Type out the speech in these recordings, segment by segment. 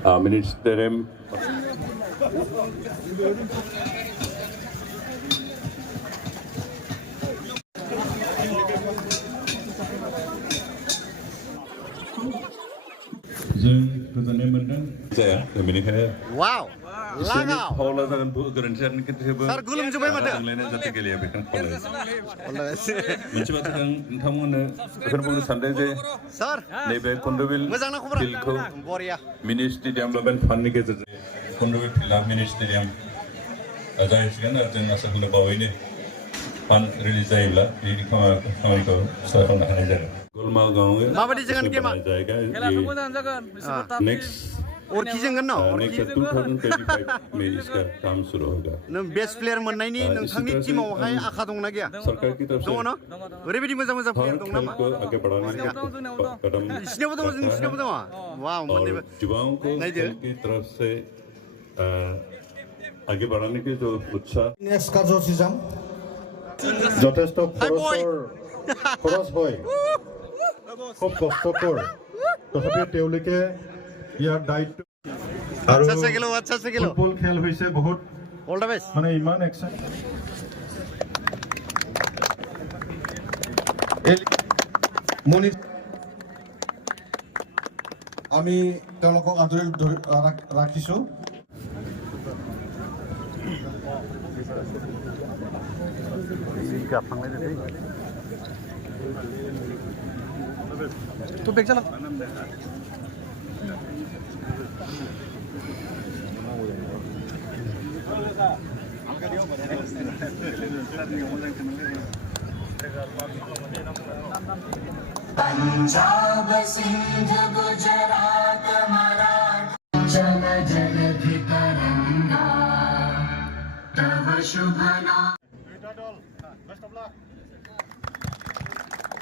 Ministerium जों गोजोननाय मोनदों जाया बेनिखायनो वाव लागाव फावला जागोन गोरोन्थि जागोन खिन्थु सार गोलोमजोब्बाय माथो जोंलायनो जाहाथे गेलेया बेखौनो खावलायो मोनसे बाथ्राखौ आं नोंथांमोननो बेखौनो बुंनो सानदों जे सार नैबे कन्डबिल मोजां ना खबरा फिल्डखौ बरिया मिनि स्टेडियाम लबेन फान्डनि गेजेरजों कन्डबिल फिल्डआ मिनि स्टेडियाम जाहैसिगोन आरो जों आसा खालामो बावैनो फान्ड रिलिज जायोब्ला बेनि खामानिखौ स्टार्ट खालामनो हानाय जागोन गलमा गाँव माबायदि जागोन गेमा खेलाथ' मोजां जागोन नेक्स्ट अरखि जोंगोन न नेक्स्ट 2025 में इसका काम शुरू होगा नों बेस्ट प्लेयार मोननायनि नोंथांनि टीमावहाय आखा दंना गैया सरकार की तरफ से दङ न ओरैबायदि मोजां मोजां प्लेयार दं नामा को आगे बढ़ाने का कदम इसिनावबो दङ जों इसिनावबो दङ वाव मोननैबो युवाओं को खेल की तरफ से आगे बढ़ाने की जो उत्साह नेक्स्ट কাৰ্যসূচীজাম যথেষ্ট খৰচ হয় খুব কষ্টকৰ তথাপি তেওঁলোকে ইয়াৰ দায়িত্ব আৰু আচ্ছা গেল ফুটবল খেল হৈছে বহুত অল দা বেস্ট মানে ইমান এক্সাইট আমি তেওঁলোকক আদৰি ৰাখিছো तू बैग चला पंजाब सिंध गुजरात मराठा जगधि तरंगा तव शुभ नाम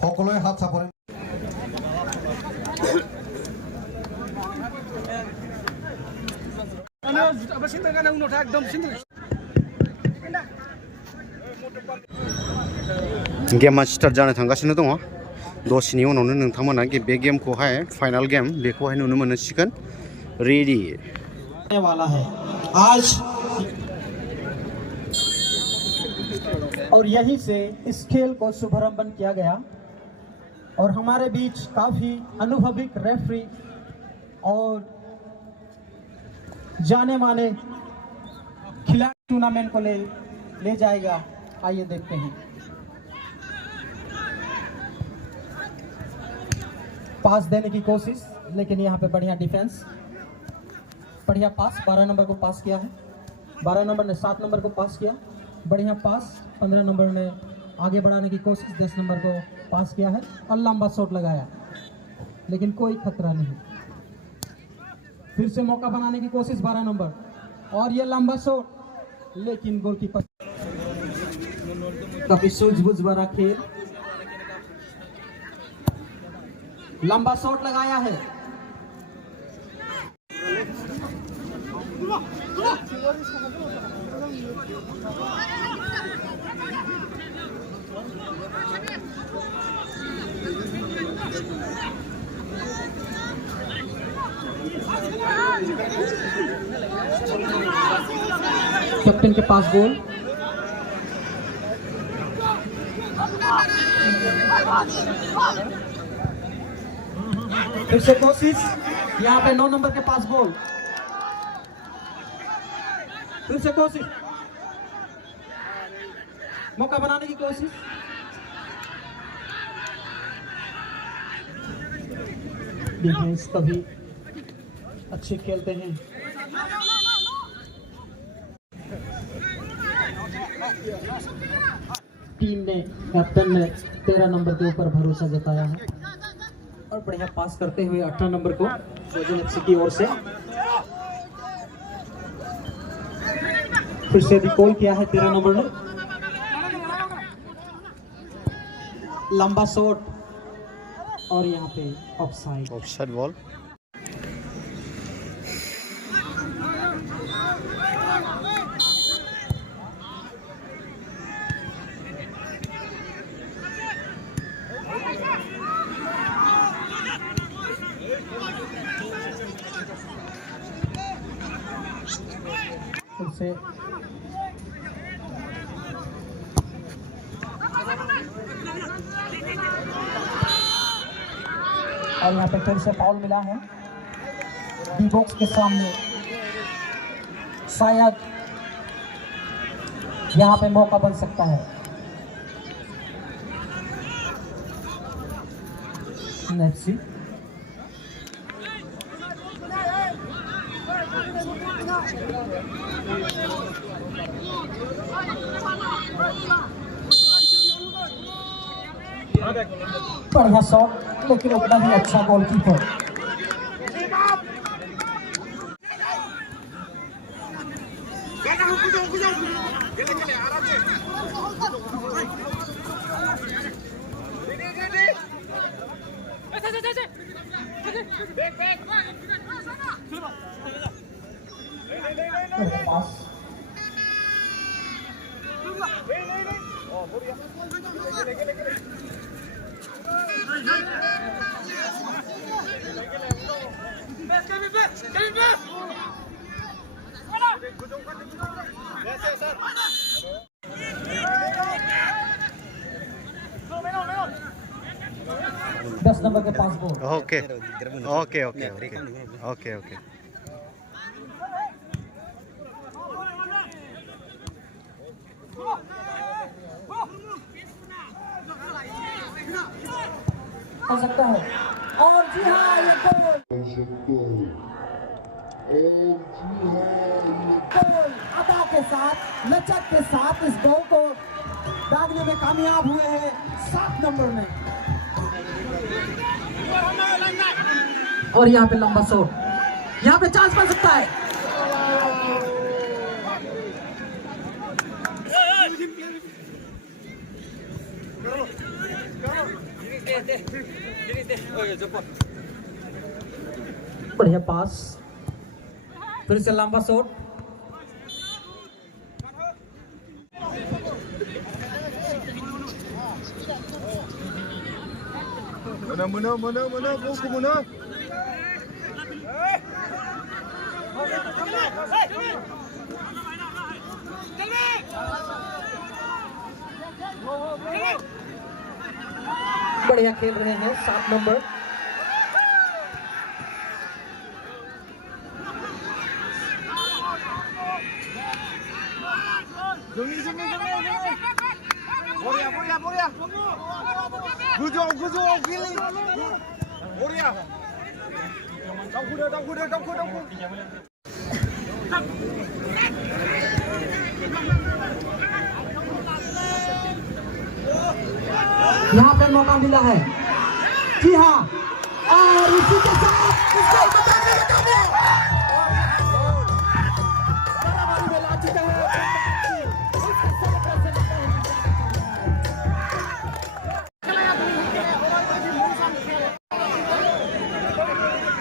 সকলোৱে হাত চাপৰে apa sih mereka nunggu tak dom sini गेमा स्टार्ट जानो थांगासिनो दङ दसेनि उनावनो नोंथांमोना बे गेमखौहाय फाइनाल गेम बेखौहाय नुनो मोनसिगोन रेडी वाला है आज और यहीं से इस खेल को शुभारंभ किया गया और हमारे बीच काफी अनुभवी रेफरी और जाने माने खिलाड़ी टूर्नामेंट को ले जाएगा। आइए देखते हैं। पास देने की कोशिश लेकिन यहाँ पे बढ़िया डिफेंस, बढ़िया पास 12 नंबर को पास किया है, 12 नंबर ने 7 नंबर को पास किया, बढ़िया पास 15 नंबर ने आगे बढ़ाने की कोशिश 10 नंबर को पास किया है और लंबा शॉट लगाया लेकिन कोई खतरा नहीं। फिर से मौका बनाने की कोशिश 12 नंबर और ये लंबा शॉट लेकिन गोलकीपर काफी सूझबूझ भरा खेल, लंबा शॉट लगाया है कैप्टन के पास गोल, फिर से कोशिश, यहाँ पे 9 नंबर के पास गोल, फिर से कोशिश, मौका बनाने की कोशिश, डिफेंस कभी अच्छे खेलते हैं। टीम ने कैप्टन ने 13 नंबर के ऊपर भरोसा जताया है और बढ़िया पास करते हुए 18 नंबर को जोजन एफसी की ओर से फिर से रिकॉल किया है 13 नंबर ने, लंबा शॉट और यहाँ पे ऑफसाइड बॉल। फिर से और यहाँ पे फिर से फाउल मिला है डी बॉक्स के सामने। शायद यहाँ पे मौका बन सकता है। Let's see. बढ़िया शॉट लेकिन उतना ही अच्छा गोलकीपर। पास दस नंबर के पास ball. Okay okay okay okay okay okay हो सकता है। और जी हाँ ये गोल अदा के साथ लचक के साथ इस गोल को दागने में कामयाब हुए हैं 7 नंबर में। और यहाँ पे लंबा शॉट, यहाँ पे चांस बन सकता है। बढ़िया पास, फिर से लंबा शॉट। बढ़िया खेल रहे हैं 7 नंबर। यहाँ पे मौका मिला है। जी हाँ, और इसी के साथ इसको बचाने का काम है। बराबरी में ला चुका है।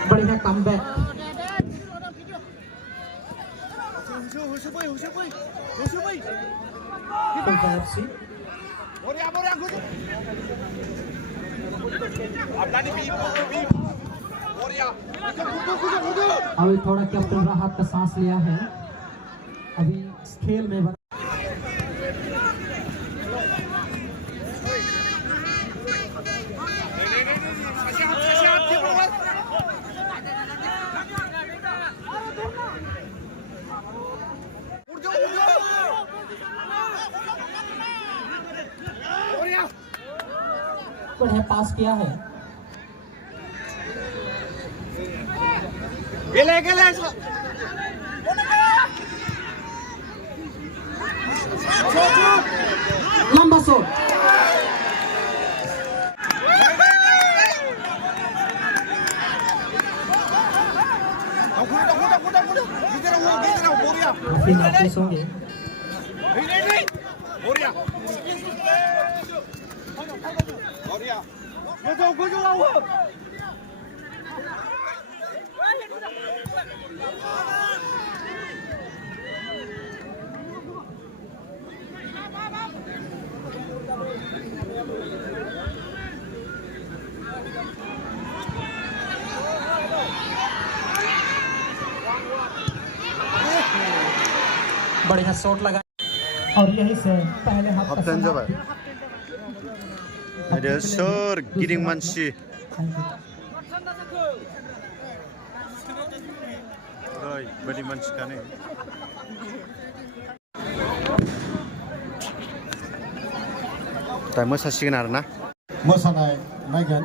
बढ़िया कमबैक। अभी थोड़ा कैप्टन राहत का सांस लिया है। अभी इस खेल में बढ़िया पास किया है। लंबा शॉट, काफी मैचेस होंगे। बढ़िया शॉट लगा और यही से पहले हाफ हाफ टाइम जाबाय आरो सोर गिदिं मानसि ओरैबायदि मानसिखानो दा मोसासिगोन आरोना मोसानाय नायगोन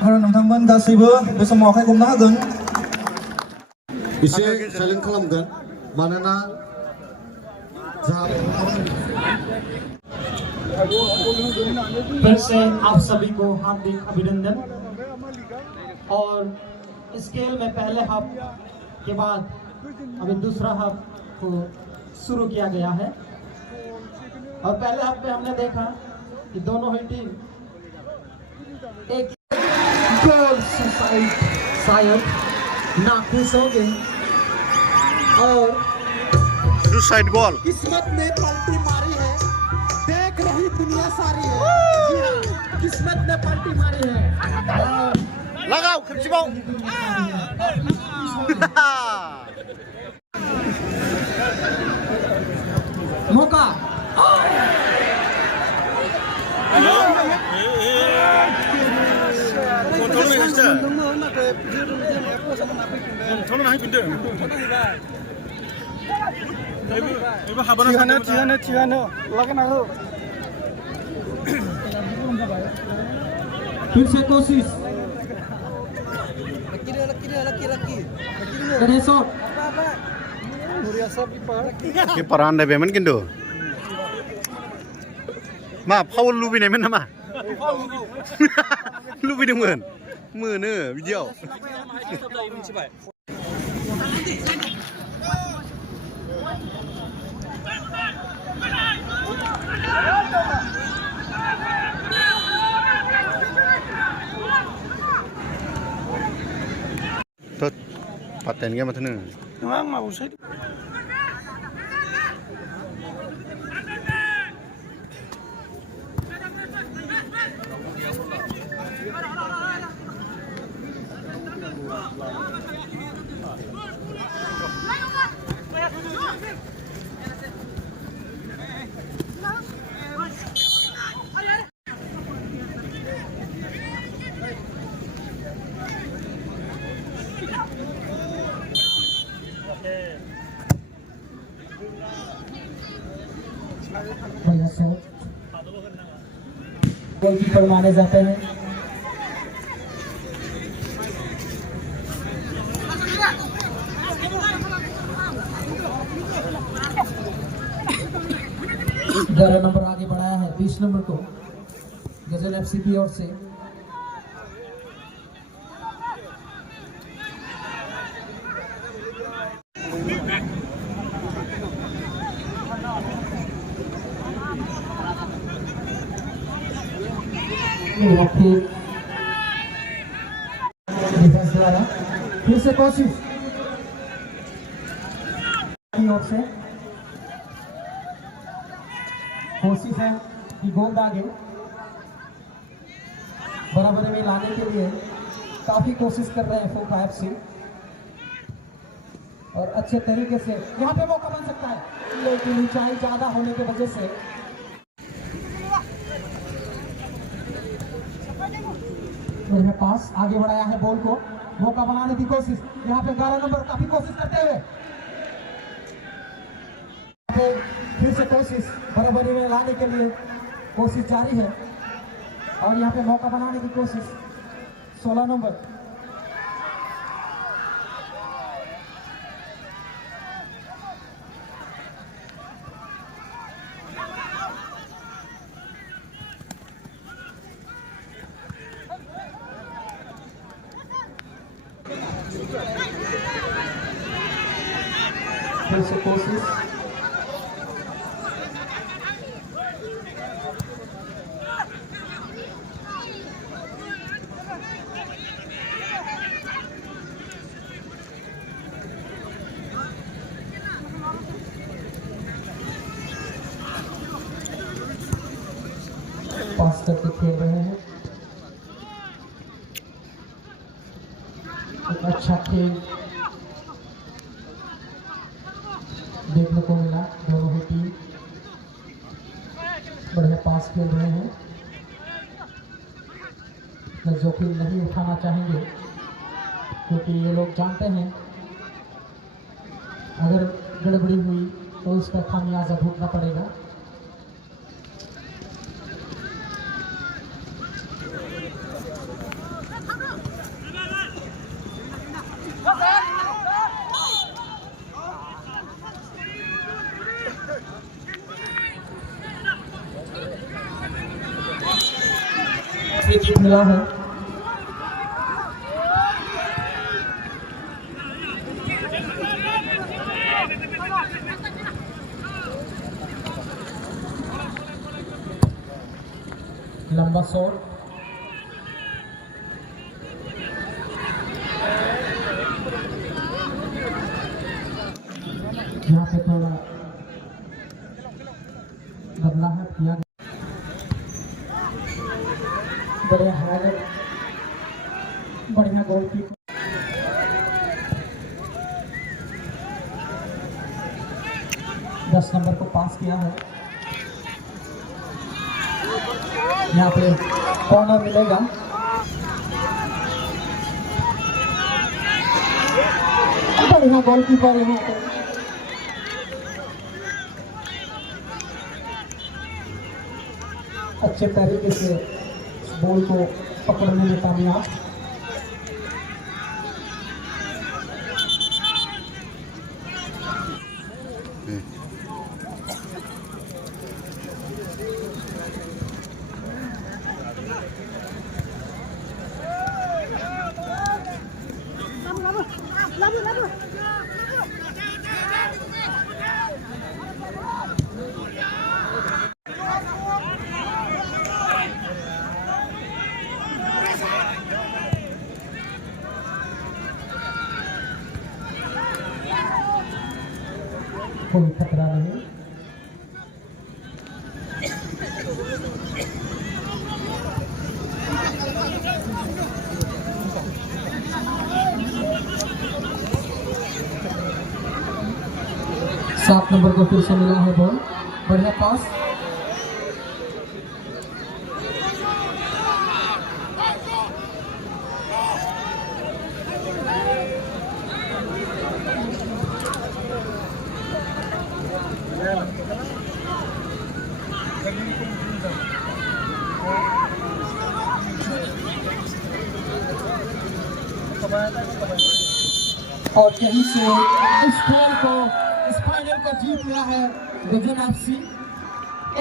आरो नोंथांमोन गासैबो बे समाव आखाइ हमना होगोन एसे साइलेन्ट खालामगोन मानोना फिर से आप सभी को हार्दिक अभिनंदन और इस खेल में पहले हाफ के बाद अभी दूसरा हाफ को शुरू किया गया है और पहले हाफ में हमने देखा कि दोनों ही टीम एक गोल से शायद नाखुश हो गए और सुसाइड गोल किस्मत ने पलटी मारी है देख रही दुनिया सारी है जी हाँ, किस्मत ने पलटी मारी है लगाओ खेबसेबाव मौका थिगानो लागायना हो फिर से कोशिश बढ़िया शॉट किपारा आन्दायबायमोन खिन्थु मा फाउल लुबैनायमोन नामा लुबैदोंमोन मोनो बिदियाव पात्तायानो गैया माथो नोङो आं माबासै बढ़िया शॉट गोलकीपर माने जाते हैं ग्यारह नंबर आगे बढ़ाया है 20 नंबर को गजल एफसी की ओर से डिफेंस द्वारा फिर से कोशिश की ओर से कोशिश है कि गोल दागे बराबरी में लाने के लिए काफी कोशिश कर रहे हैं F5 से और अच्छे तरीके से यहाँ पे मौका बन सकता है लेकिन ऊंचाई ज्यादा होने की वजह से यहाँ पास आगे बढ़ाया है बॉल को मौका बनाने की कोशिश यहाँ पे 11 नंबर काफी कोशिश करते हुए फिर से कोशिश बराबरी में लाने के लिए कोशिश जारी है और यहाँ पे मौका बनाने की कोशिश 16 नंबर फिर से कोशिश पास करके खेल रहे हैं एक अच्छा खेल देखने को मिला। दोनों ही टीम बढ़िया पास खेल रहे हैं, जोखिम नहीं उठाना चाहेंगे क्योंकि ये लोग जानते हैं अगर गड़बड़ी हुई तो उसका खामियाजा भुगतना पड़ेगा। जीत मिला है। लंबा शॉट, यहाँ पे थोड़ा बदलाव किया गया। बढ़िया हालत, बढ़िया गोलकीपर। 10 नंबर को पास किया है। यहाँ पे कॉर्नर मिलेगा। बढ़िया गोलकीपर यहाँ पे अच्छे तरीके से बॉल को पकड़ने में कामयाब। कोई खतरा नहीं। सात नंबर को फिर से मिला है बॉल, बढ़िया पास। और यहीं से इस खेल को, इस फाइनल को जीत लिया है गजन एफसी।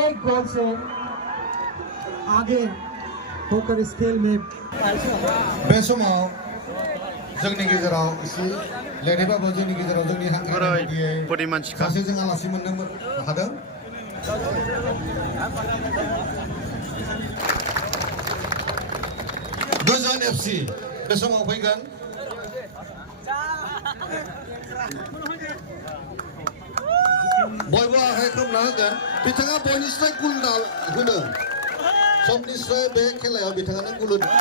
एक गोल से आगे होकर इस खेल में बे समाव जोंनि गेजेराव एसे लेटेबाबो जोंनि गेजेराव जोंनि हांख्रायनाय सासे जों आलासि मोननो हादों। गजन एफसी बे समाव फैगोन। बयबो आखाइ खोबना होगोन। बिथाङा बयनिस्राय गुल होदों। सबनिस्राय बे खेलायाव बिथाङानो गुल होदों।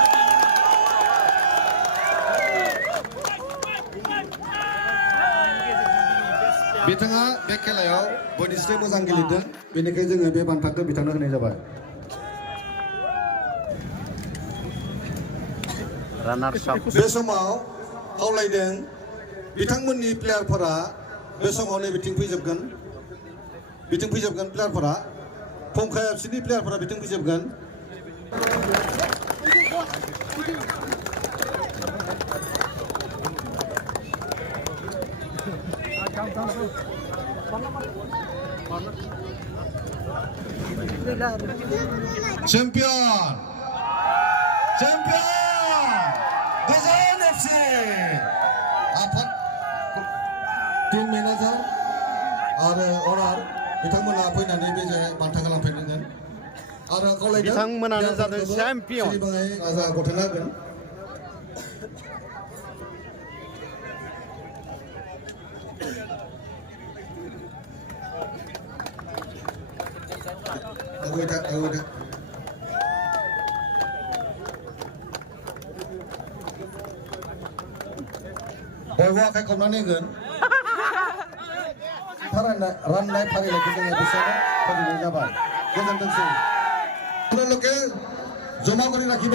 बिथाङा बे खेलायाव बयनिस्राय मोजां गेलेदों, बेनिखायनो जोङो बे बान्थाखौ बिथांनो होनाय जाबाय। बे समाव खावलायदों बिथांमोननि प्लेयारफोरा बे समाव नै बिथिं फैजोबगोन प्लेयारफोरा, फंखा एफसिनि प्लेयारफोरा बिथिं फैजोबगोन। चेम्पियन गजन एफसी आफाद टीम मैनेजर आरो अनार बिथांमोना फैनानै बे बान्थाखौ लांफैनांगोन आरो खावलायदों बिथांमोनानो जादों चेम्पियन। राजा गथायना होगोन। बयबो आखाइ खबनानै होगोन। राननाय फारिलाइखौ जोङो बेसेबां फोजोबनाय जाबाय गोजोनथोंसै। আপোনালোকে জমা কৰি ৰাখিব।